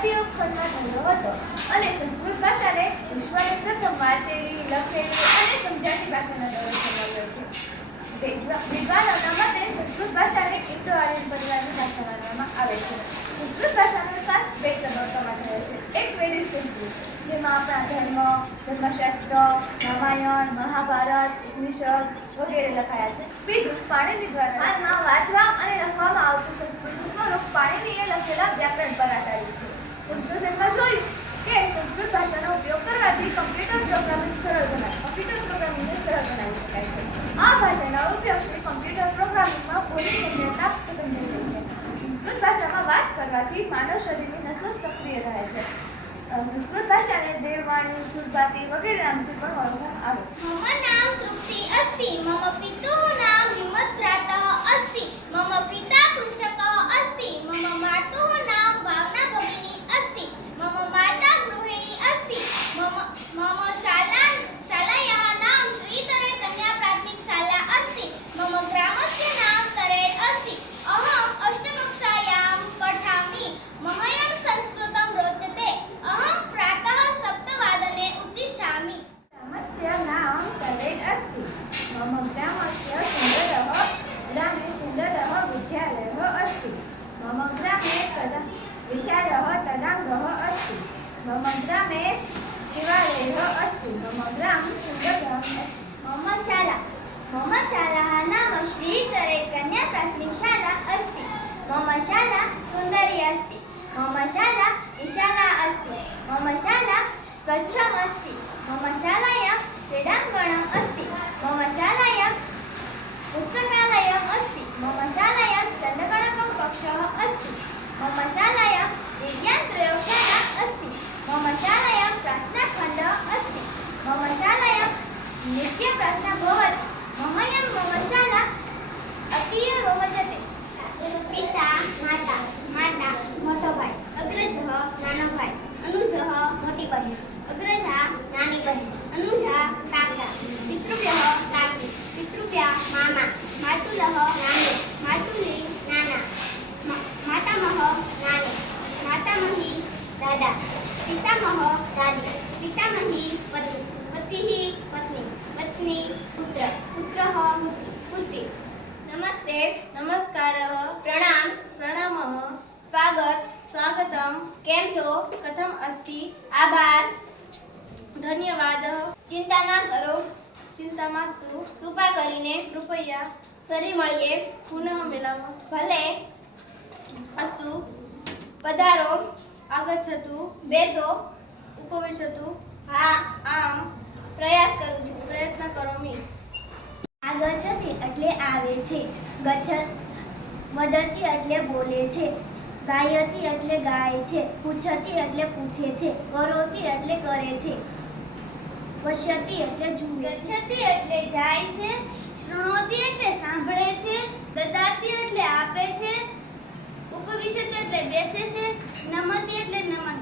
ભારતીય ઉપખંડનો ધંધો હતો અને સંસ્કૃત ભાષાને વિશ્વની પ્રથમ વાંચેલી, લખેલી અને સમજાતી ભાષાના દરજ્જો મળ્યો છે. વિદ્વા- વિદ્વાનોના મતે સંસ્કૃત ભાષાને ઇન્ડો આર્યન પરિવારની ભાષા માનવામાં આવે છે. સંસ્કૃત ભાષાનો વિકાસ બે તબક્કામાં થયો છે. એક વૈદિક સંસ્કૃત, જેમાં આપણા ધર્મ, ધર્મશાસ્ત્ર, રામાયણ, મહાભારત, ઉપનિષદ વગેરે લખાયા છે. બીજું પાણીની દ્વારા. વાંચવા અને લખવામાં આવતું સંસ્કૃતનું સ્વરૂપ પાણીનીએ લખેલા વ્યાકરણ સંશોધનમાં જોયું કે સંસ્કૃત ભાષાનો ઉપયોગ કરવાથી કમ્પ્યુટર પ્રોગ્રામિંગ સરળ બનાવે કમ્પ્યુટર પ્રોગ્રામિંગને સરળ બનાવી શકાય છે. આ ભાષાના ઉપયોગથી કમ્પ્યુટર પ્રોગ્રામિંગમાં પોલીસ ગુણવત્તા પ્રદાન થઈ છે. સંસ્કૃત ભાષામાં વાત કરવાથી માનવ શરીરની નસો સક્રિય રહે છે. સંસ્કૃત ભાષાને દેવવાણી સુરભાતી વગેરે નામથી પણ ઓળખવામાં આવે છે. विशालः तडागः अस्ति मम ग्रामे शिवालयः अस्ति मम ग्राम सुन्दरग्रामः अस्ति मम शाला मम शालाः नाम श्रीतरे कन्या प्राथमिक शाला अस्ति मम शाला सुन्दरी अस्ति मम शाला विशाला अस्ति मम शाला स्वच्छम् अस्ति मम शालायां क्रीडाङ्गणम् अस्ति पिता माता माता मोटो भाई अग्रज नानो भाई अनुज मोठी बहीण अग्रज नानी बहीण अनुज काका पितृव्य काकी पितृव्य मामा मातुल नाने मातुली नाना मातामह नाने मातामही दादा पितामह दादी पितामही पती पती ही पत्नी पत्नी पुत्र। નમસ્તે, નમસ્કાર, પ્રણામ પ્રણામ, સ્વાગત, સ્વાગતમ, કેમ છો? કથમ અસ્તિ, આભાર, ધન્યવાદ. ચિંતા ના કરો ચિંતા માસ્તુ કૃપા કરીને કૃપયા ફરી મળીએ પુનઃ મિલમ ભલે અસ્તુ, પધારો આગચ્છતુ બેસો, ઉપવિશતુ. હા, આમ પ્રયાસ કરું છું. પ્રયત્ન કરો મી. આવે છે ગચ્છ મદદથી એટલે બોલે છે, ગાયતી એટલે ગાય છે, પૂછતી એટલે પૂછે છે, કરોતી એટલે કરે છે પશ્યતી એટલે જુએ છે. ગચ્છતી એટલે જાય છે, શૃણોતી એટલે સાંભળે છે, દદાતી એટલે આપે છે, ઉપવિશત એટલે બેસે છે, નમતી એટલે નમન